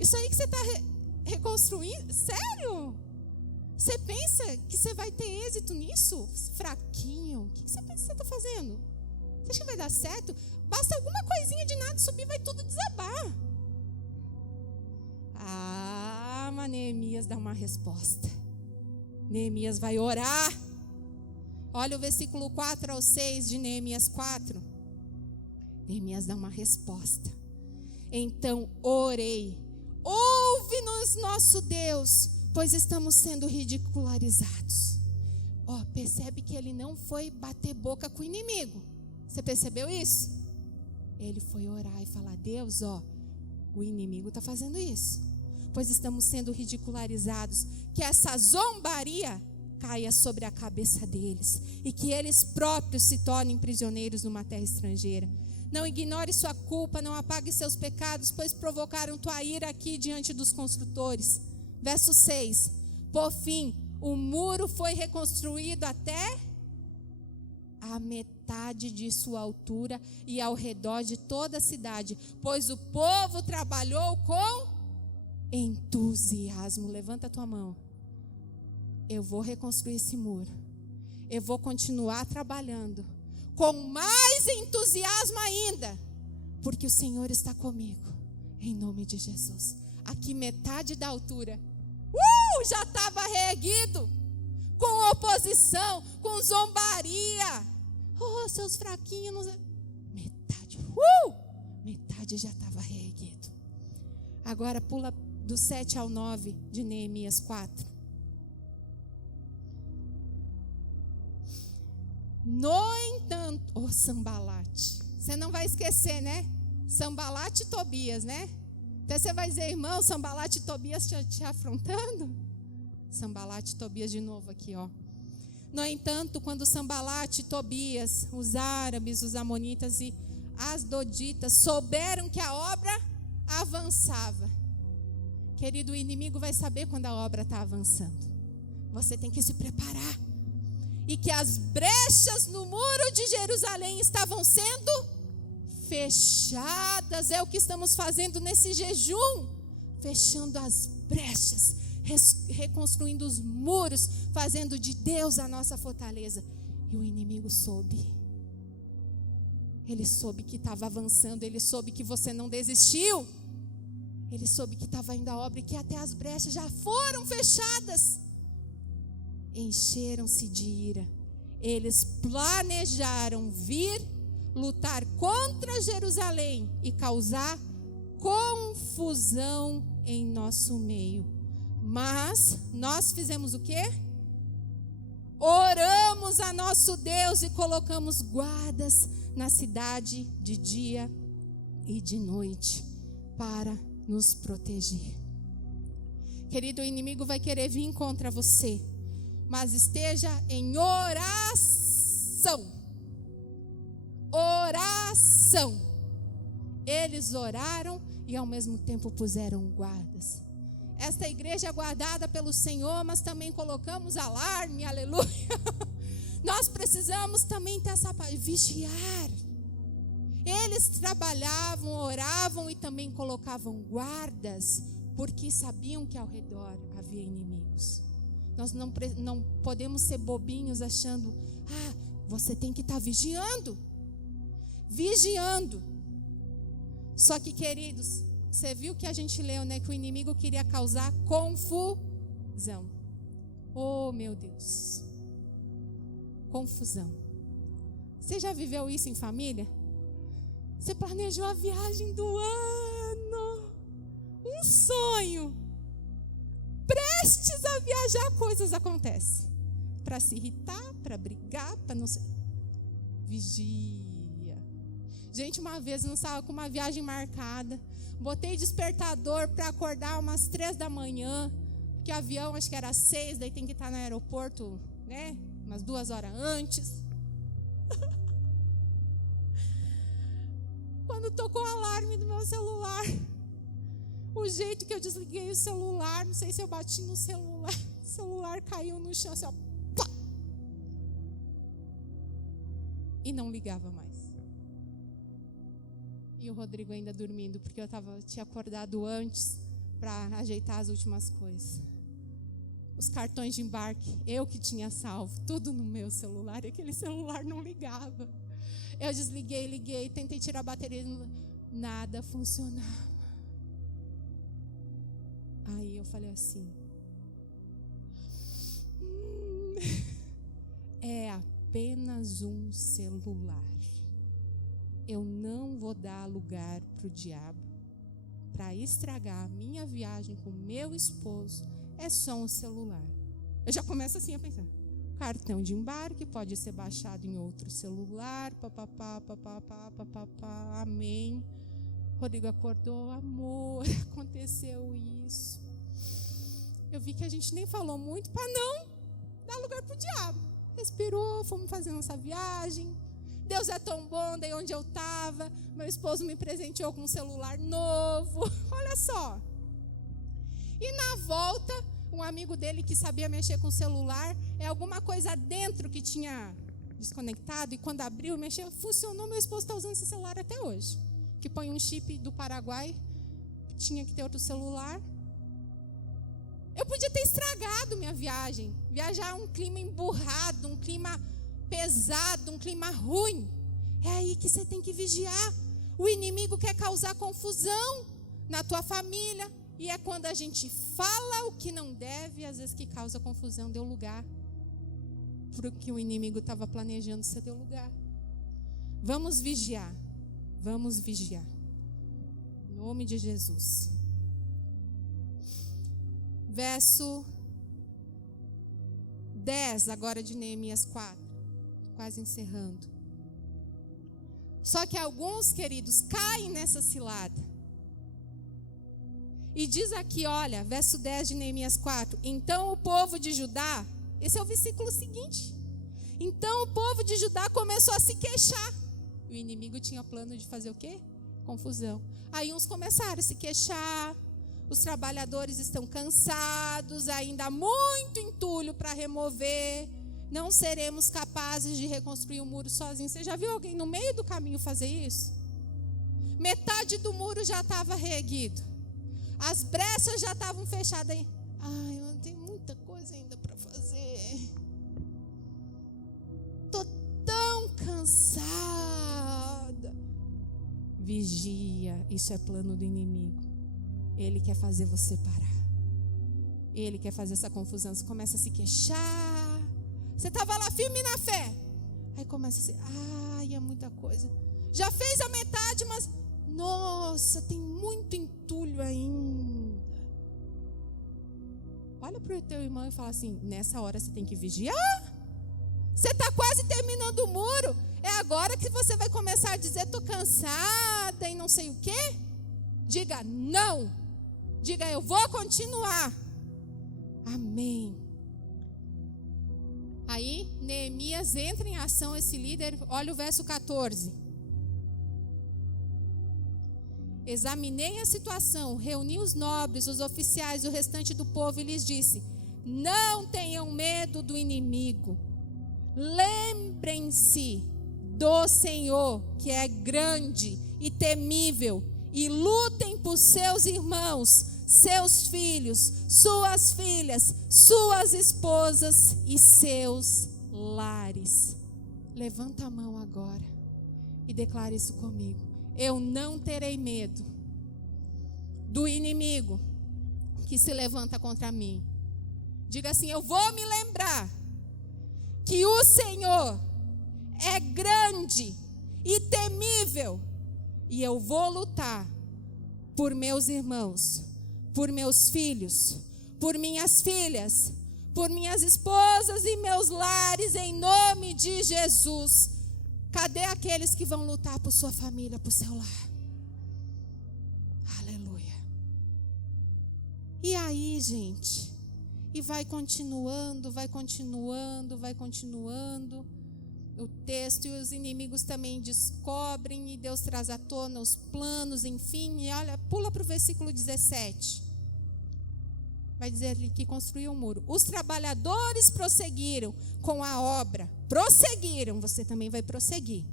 Isso aí que você está reconstruindo? Sério? Você pensa que você vai ter êxito nisso? Fraquinho. O que você pensa que você está fazendo? Você acha que vai dar certo? Basta alguma coisinha de nada subir, vai tudo desabar. Mas Neemias dá uma resposta. Neemias vai orar. Olha o versículo 4 ao 6 de Neemias 4. Neemias dá uma resposta. Então orei. Ouve-nos, nosso Deus, pois estamos sendo ridicularizados. Percebe que ele não foi bater boca com o inimigo. Você percebeu isso? Ele foi orar e falar, Deus, o inimigo está fazendo isso. Pois estamos sendo ridicularizados. Que essa zombaria caia sobre a cabeça deles e que eles próprios se tornem prisioneiros numa terra estrangeira. Não ignore sua culpa, não apague seus pecados, pois provocaram tua ira aqui diante dos construtores. Verso 6. Por fim, o muro foi reconstruído até a metade de sua altura e ao redor de toda a cidade, pois o povo trabalhou com entusiasmo. Levanta a tua mão. Eu vou reconstruir esse muro. Eu vou continuar trabalhando com mais entusiasmo ainda, porque o Senhor está comigo, em nome de Jesus. Aqui metade da altura, já estava reerguido, com oposição, com zombaria. Seus fraquinhos, metade cidade já estava reerguido. Agora pula do 7 ao 9 de Neemias 4. No entanto, Sambalate, você não vai esquecer, né? Sambalate e Tobias, né? Até você vai dizer, irmão, Sambalate e Tobias te afrontando? Sambalate e Tobias de novo aqui, ó. No entanto, quando Sambalate e Tobias, os árabes, os amonitas e as doditas souberam que a obra avançava. Querido, o inimigo vai saber quando a obra está avançando. Você tem que se preparar. E que as brechas no muro de Jerusalém estavam sendo fechadas. É o que estamos fazendo nesse jejum. Fechando as brechas, reconstruindo os muros, fazendo de Deus a nossa fortaleza. E o inimigo soube. Ele soube que estava avançando, ele soube que você não desistiu. Ele soube que estava indo a obra e que até as brechas já foram fechadas. Encheram-se de ira. Eles planejaram vir lutar contra Jerusalém e causar confusão em nosso meio. Mas nós fizemos o quê? Oramos a nosso Deus e colocamos guardas na cidade de dia e de noite para nos proteger. Querido, o inimigo vai querer vir contra você, mas esteja em oração. Oração. Eles oraram e ao mesmo tempo puseram guardas. Esta igreja é guardada pelo Senhor, mas também colocamos alarme, aleluia. Nós precisamos também ter essa parte, vigiar. Eles trabalhavam, oravam e também colocavam guardas, porque sabiam que ao redor havia inimigos. Nós não podemos ser bobinhos achando, você tem que estar vigiando. Vigiando. Só que, queridos, você viu que a gente leu, né? Que o inimigo queria causar confusão. Oh, meu Deus. Confusão. Você já viveu isso em família? Você planejou a viagem do ano. Um sonho. Prestes a viajar, coisas acontecem. Para se irritar, para brigar, para não ser... Vigia. Gente, uma vez eu não estava com uma viagem marcada. Botei despertador para acordar umas 3 da manhã. Porque o avião acho que era 6, daí tem que estar no aeroporto, né? Umas 2 horas antes. Quando tocou o alarme do meu celular, o jeito que eu desliguei o celular, não sei se eu bati no celular, o celular caiu no chão assim, ó, pá! E não ligava mais. E o Rodrigo ainda dormindo, porque eu tinha acordado antes para ajeitar as últimas coisas. Os cartões de embarque, eu que tinha salvo, tudo no meu celular, e aquele celular não ligava. Eu desliguei, liguei, tentei tirar a bateria, nada funcionava. Aí eu falei assim, é apenas um celular. Eu não vou dar lugar para o diabo para estragar a minha viagem com meu esposo. É só um celular. Eu já começo assim a pensar. Cartão de embarque pode ser baixado em outro celular. Papapá, papapá, papapá, amém. Rodrigo acordou, amor, aconteceu isso. Eu vi que a gente nem falou muito para não dar lugar para o diabo. Respirou, fomos fazer nossa viagem. Deus é tão bom, daí onde eu estava, meu esposo me presenteou com um celular novo, olha só. E na volta, um amigo dele que sabia mexer com o celular, alguma coisa dentro que tinha desconectado, e quando abriu, mexeu, funcionou, meu esposo está usando esse celular até hoje. Que põe um chip do Paraguai, tinha que ter outro celular. Eu podia ter estragado minha viagem, viajar um clima emburrado, um clima pesado, um clima ruim. É aí que você tem que vigiar. O inimigo quer causar confusão na tua família. E é quando a gente fala o que não deve, às vezes que causa confusão, deu lugar para o que o inimigo estava planejando, você deu lugar. Vamos vigiar. Vamos vigiar. Em nome de Jesus. Verso 10 agora de Neemias 4. Quase encerrando. Só que alguns, queridos, caem nessa cilada. E diz aqui, olha, verso 10 de Neemias 4. Então o povo de Judá, esse é o versículo seguinte. Então o povo de Judá começou a se queixar. O inimigo tinha plano de fazer o quê? Confusão. Aí uns começaram a se queixar. Os trabalhadores estão cansados, ainda há muito entulho para remover. Não seremos capazes de reconstruir o muro sozinhos. Você já viu alguém no meio do caminho fazer isso? Metade do muro já estava reerguido. As brechas já estavam fechadas. Ai, eu tenho muita coisa ainda para fazer. Estou tão cansada. Vigia, isso é plano do inimigo. Ele quer fazer você parar. Ele quer fazer essa confusão. Você começa a se queixar. Você estava lá firme na fé. Aí começa a dizer, ai, é muita coisa. Já fez a metade, mas, nossa, tem muito entulho ainda. Olha para o teu irmão e fala assim, nessa hora você tem que vigiar. Você está quase terminando o muro. É agora que você vai começar a dizer, estou cansada e não sei o quê. Diga, não. Diga, eu vou continuar. Amém. Aí, Neemias entra em ação, esse líder. Olha o verso 14. Examinei a situação, reuni os nobres, os oficiais e o restante do povo e lhes disse, não tenham medo do inimigo. Lembrem-se do Senhor, que é grande e temível, e lutem por seus irmãos, seus filhos, suas filhas, suas esposas e seus lares. Levanta a mão agora e declare isso comigo. Eu não terei medo do inimigo que se levanta contra mim. Diga assim, eu vou me lembrar que o Senhor é grande e temível. E eu vou lutar por meus irmãos, por meus filhos, por minhas filhas, por minhas esposas e meus lares, em nome de Jesus. Cadê aqueles que vão lutar por sua família, por seu lar? Aleluia. E aí, gente? E vai continuando, vai continuando, vai continuando. O texto e os inimigos também descobrem e Deus traz à tona os planos, enfim. E olha, pula para o versículo 17. Vai dizer ali que construiu um muro. Os trabalhadores prosseguiram com a obra. Prosseguiram, você também vai prosseguir.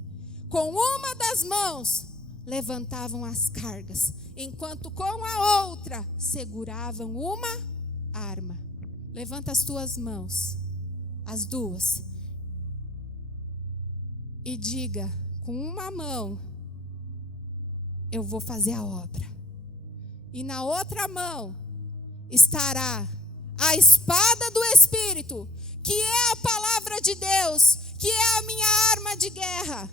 Com uma das mãos levantavam as cargas, enquanto com a outra seguravam uma arma. Levanta as tuas mãos, as duas. E diga, com uma mão, eu vou fazer a obra. E na outra mão estará a espada do Espírito, que é a palavra de Deus, que é a minha arma de guerra.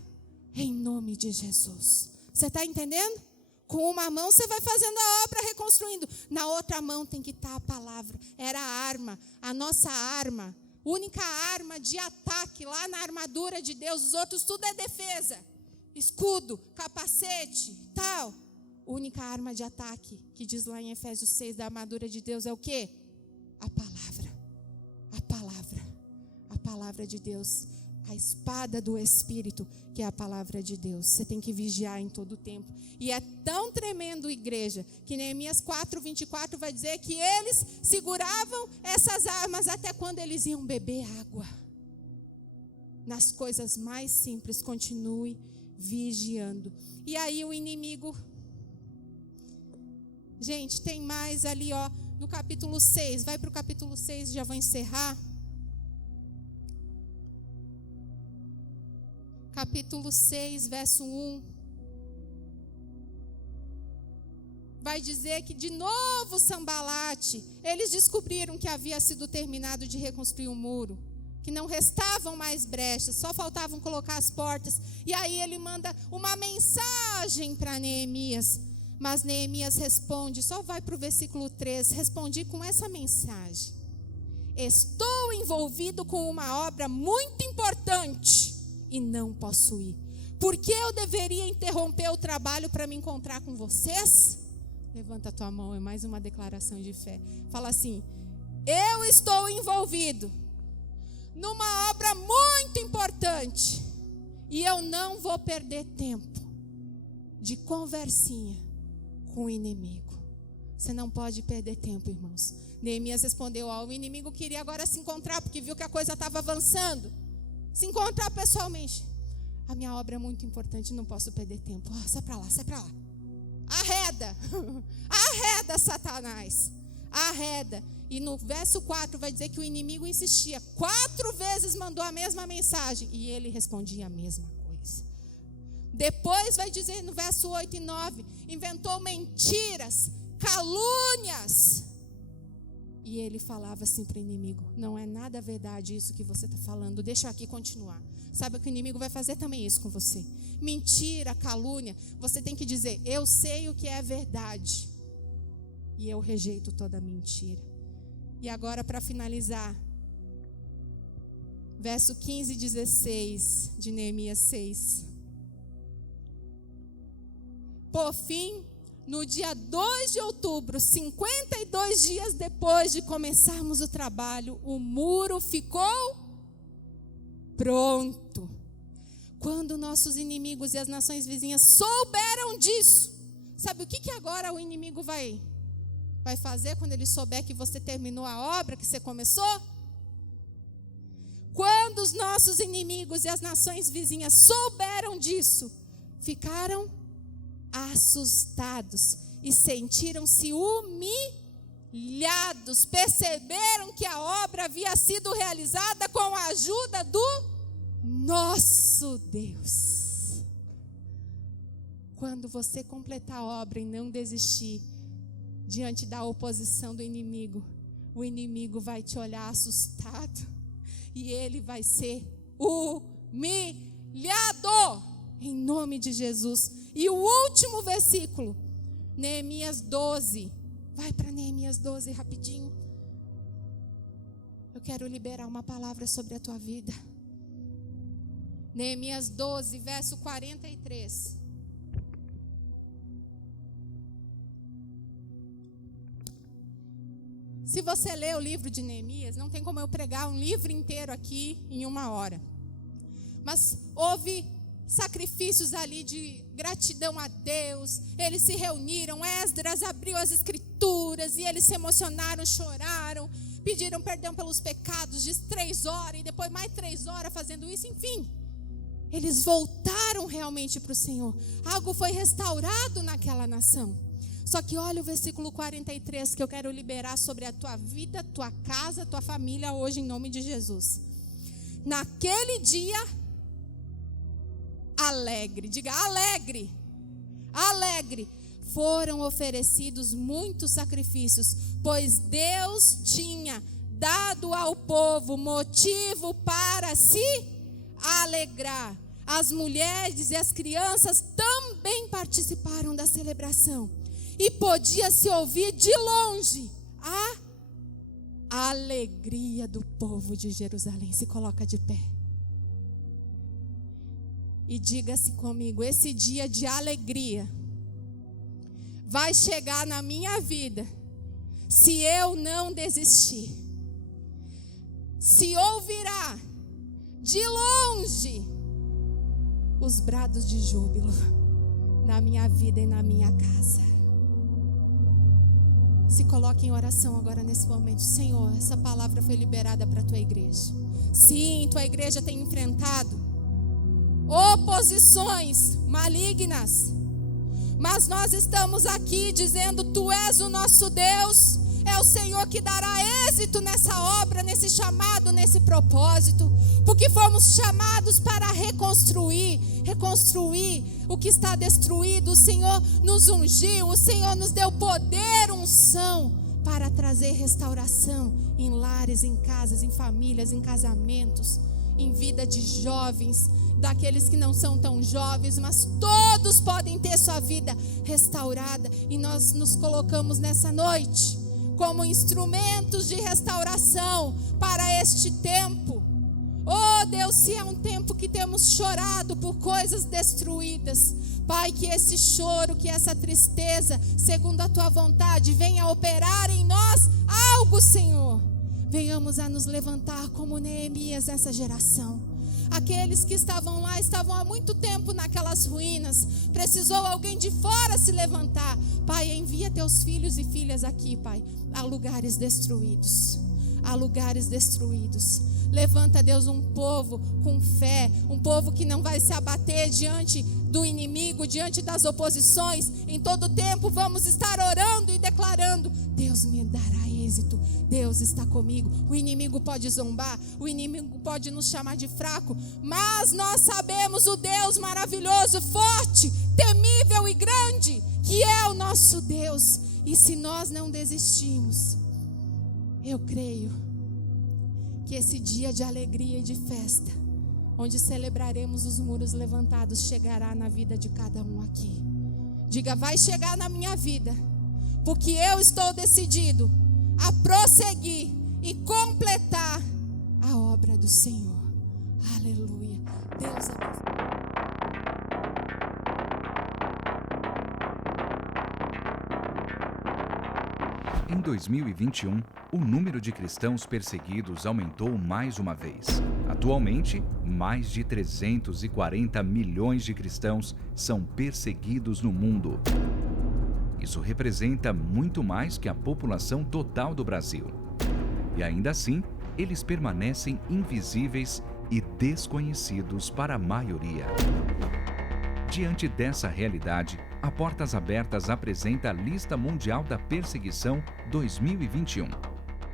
Em nome de Jesus. Você está entendendo? Com uma mão você vai fazendo a obra, reconstruindo. Na outra mão tem que estar a palavra. Era a arma, a nossa arma. Única arma de ataque lá na armadura de Deus. Os outros tudo é defesa. Escudo, capacete, tal. Única arma de ataque, que diz lá em Efésios 6, da armadura de Deus é o quê? A palavra. A palavra. A palavra de Deus. A espada do Espírito, que é a palavra de Deus. Você tem que vigiar em todo o tempo. E é tão tremendo, igreja, que Neemias 4:24 vai dizer que eles seguravam essas armas até quando eles iam beber água. Nas coisas mais simples, continue vigiando. E aí o inimigo... Gente, tem mais ali, ó, no capítulo 6. Vai para o capítulo 6, já vou encerrar. Capítulo 6, verso 1. Vai dizer que de novo Sambalate, eles descobriram que havia sido terminado de reconstruir o muro, que não restavam mais brechas, só faltavam colocar as portas. E aí ele manda uma mensagem para Neemias. Mas Neemias responde, só vai para o versículo 3, respondi com essa mensagem: estou envolvido com uma obra muito importante e não posso ir. Por que eu deveria interromper o trabalho para me encontrar com vocês? Levanta a tua mão, é mais uma declaração de fé. Fala assim: eu estou envolvido numa obra muito importante e eu não vou perder tempo de conversinha com o inimigo. Você não pode perder tempo, irmãos. Neemias respondeu: o inimigo queria agora se encontrar, porque viu que a coisa estava avançando. Se encontrar pessoalmente. A minha obra é muito importante, não posso perder tempo. Sai para lá, sai para lá. Arreda. Arreda, Satanás. Arreda. E no verso 4 vai dizer que o inimigo insistia. 4 vezes mandou a mesma mensagem. E ele respondia a mesma coisa. Depois vai dizer no verso 8 e 9. Inventou mentiras, calúnias. E ele falava assim para o inimigo: não é nada verdade isso que você está falando. Deixa eu aqui continuar. Sabe que o inimigo vai fazer também isso com você. Mentira, calúnia. Você tem que dizer: eu sei o que é verdade. E eu rejeito toda mentira. E agora, para finalizar, verso 15 e 16 de Neemias 6. Por fim, no dia 2 de outubro, 52 dias depois de começarmos o trabalho, o muro ficou pronto. Quando nossos inimigos e as nações vizinhas souberam disso, sabe o que agora o inimigo vai fazer quando ele souber que você terminou a obra que você começou? Quando os nossos inimigos e as nações vizinhas souberam disso, ficaram assustados e sentiram-se humilhados. Perceberam que a obra havia sido realizada com a ajuda do nosso Deus. Quando você completar a obra e não desistir diante da oposição do inimigo, o inimigo vai te olhar assustado e ele vai ser humilhado em nome de Jesus. E o último versículo, Neemias 12. Vai para Neemias 12 rapidinho. Eu quero liberar uma palavra sobre a tua vida. Neemias 12, verso 43. Se você ler o livro de Neemias, não tem como eu pregar um livro inteiro aqui em 1 hora. Mas houve sacrifícios ali de gratidão a Deus. Eles se reuniram, Esdras abriu as escrituras e eles se emocionaram, choraram, pediram perdão pelos pecados de 3 horas e depois mais 3 horas fazendo isso. Enfim, eles voltaram realmente para o Senhor. Algo foi restaurado naquela nação. Só que olha o versículo 43 que eu quero liberar sobre a tua vida, tua casa, tua família hoje em nome de Jesus. Naquele dia alegre, diga alegre, alegre, foram oferecidos muitos sacrifícios, pois Deus tinha dado ao povo motivo para se alegrar. As mulheres e as crianças também participaram da celebração e podia-se ouvir de longe a alegria do povo de Jerusalém. Se coloca de pé. E diga-se comigo: esse dia de alegria vai chegar na minha vida se eu não desistir. Se ouvirá de longe os brados de júbilo na minha vida e na minha casa. Se coloque em oração agora nesse momento. Senhor, essa palavra foi liberada para a tua igreja. Sim, tua igreja tem enfrentado oposições malignas, mas nós estamos aqui dizendo: tu és o nosso Deus, é o Senhor que dará êxito nessa obra, nesse chamado, nesse propósito, porque fomos chamados para reconstruir o que está destruído. O Senhor nos ungiu, o Senhor nos deu poder, unção para trazer restauração em lares, em casas, em famílias, em casamentos, em vida de jovens, daqueles que não são tão jovens, mas todos podem ter sua vida restaurada. E nós nos colocamos nessa noite como instrumentos de restauração para este tempo. Oh Deus, se é um tempo que temos chorado por coisas destruídas, Pai, que esse choro, que essa tristeza, segundo a Tua vontade, venha operar em nós algo, Senhor. Venhamos a nos levantar como Neemias nessa geração. Aqueles que estavam lá, estavam há muito tempo naquelas ruínas. Precisou alguém de fora se levantar. Pai, envia Teus filhos e filhas aqui, Pai, a lugares destruídos. A lugares destruídos. Levanta, Deus, um povo com fé, um povo que não vai se abater diante do inimigo, diante das oposições. Em todo tempo vamos estar orando e declarando: Deus me dará êxito, Deus está comigo. O inimigo pode zombar, o inimigo pode nos chamar de fraco, mas nós sabemos o Deus maravilhoso, forte, temível e grande, que é o nosso Deus. E se nós não desistirmos, eu creio que esse dia de alegria e de festa, onde celebraremos os muros levantados, chegará na vida de cada um aqui. Diga: vai chegar na minha vida, porque eu estou decidido a prosseguir e completar a obra do Senhor. Aleluia. Deus abençoe. Em 2021, o número de cristãos perseguidos aumentou mais uma vez. Atualmente, mais de 340 milhões de cristãos são perseguidos no mundo. Isso representa muito mais que a população total do Brasil. E ainda assim, eles permanecem invisíveis e desconhecidos para a maioria. Diante dessa realidade, a Portas Abertas apresenta a Lista Mundial da Perseguição 2021,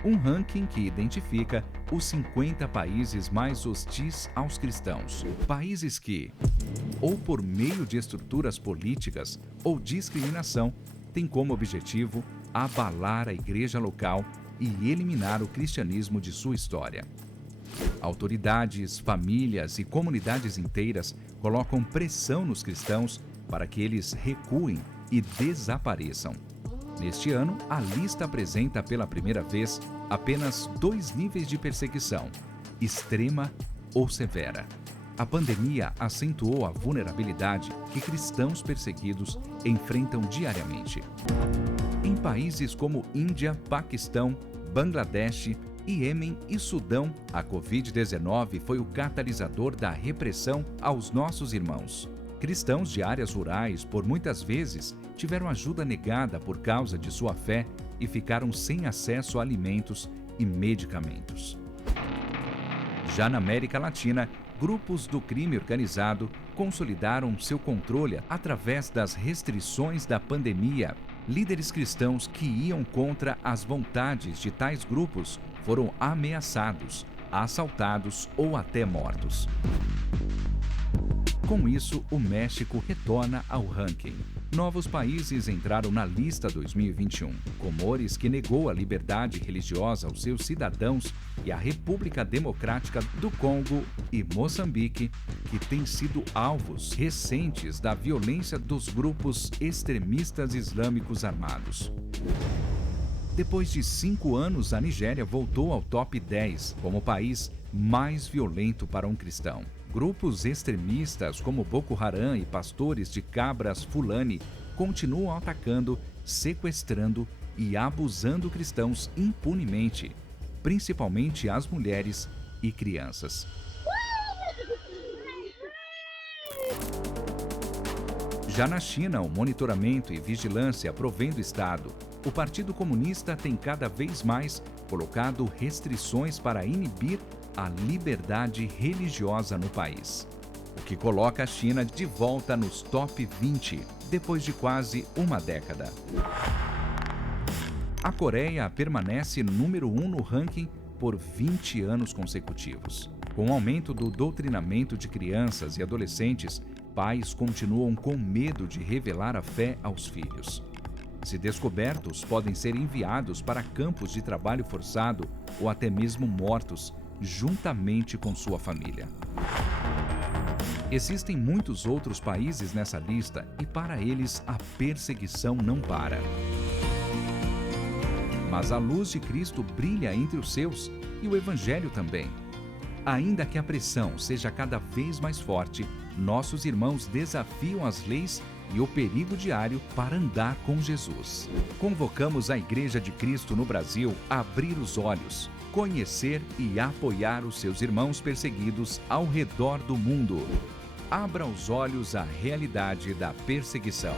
um ranking que identifica os 50 países mais hostis aos cristãos. Países que, ou por meio de estruturas políticas ou discriminação, têm como objetivo abalar a igreja local e eliminar o cristianismo de sua história. Autoridades, famílias e comunidades inteiras colocam pressão nos cristãos para que eles recuem e desapareçam. Neste ano, a lista apresenta pela primeira vez apenas 2 níveis de perseguição: extrema ou severa. A pandemia acentuou a vulnerabilidade que cristãos perseguidos enfrentam diariamente. Em países como Índia, Paquistão, Bangladesh, Iêmen e Sudão, a Covid-19 foi o catalisador da repressão aos nossos irmãos. Cristãos de áreas rurais, por muitas vezes, tiveram ajuda negada por causa de sua fé e ficaram sem acesso a alimentos e medicamentos. Já na América Latina, grupos do crime organizado consolidaram seu controle através das restrições da pandemia. Líderes cristãos que iam contra as vontades de tais grupos foram ameaçados, assaltados ou até mortos. Com isso, o México retorna ao ranking. Novos países entraram na lista 2021. Comores, que negou a liberdade religiosa aos seus cidadãos, e a República Democrática do Congo e Moçambique, que têm sido alvos recentes da violência dos grupos extremistas islâmicos armados. Depois de 5 anos, a Nigéria voltou ao top 10 como o país mais violento para um cristão. Grupos extremistas como Boko Haram e pastores de cabras Fulani continuam atacando, sequestrando e abusando cristãos impunemente, principalmente as mulheres e crianças. Já na China, o monitoramento e vigilância provém do Estado. O Partido Comunista tem cada vez mais colocado restrições para inibir a liberdade religiosa no país, o que coloca a China de volta nos top 20, depois de quase uma década. A Coreia permanece número 1 no ranking por 20 anos consecutivos. Com o aumento do doutrinamento de crianças e adolescentes, pais continuam com medo de revelar a fé aos filhos. Se descobertos, podem ser enviados para campos de trabalho forçado ou até mesmo mortos, juntamente com sua família. Existem muitos outros países nessa lista e para eles a perseguição não para. Mas a luz de Cristo brilha entre os seus e o Evangelho também. Ainda que a pressão seja cada vez mais forte, nossos irmãos desafiam as leis e o perigo diário para andar com Jesus. Convocamos a Igreja de Cristo no Brasil a abrir os olhos, conhecer e apoiar os seus irmãos perseguidos ao redor do mundo. Abra os olhos à realidade da perseguição.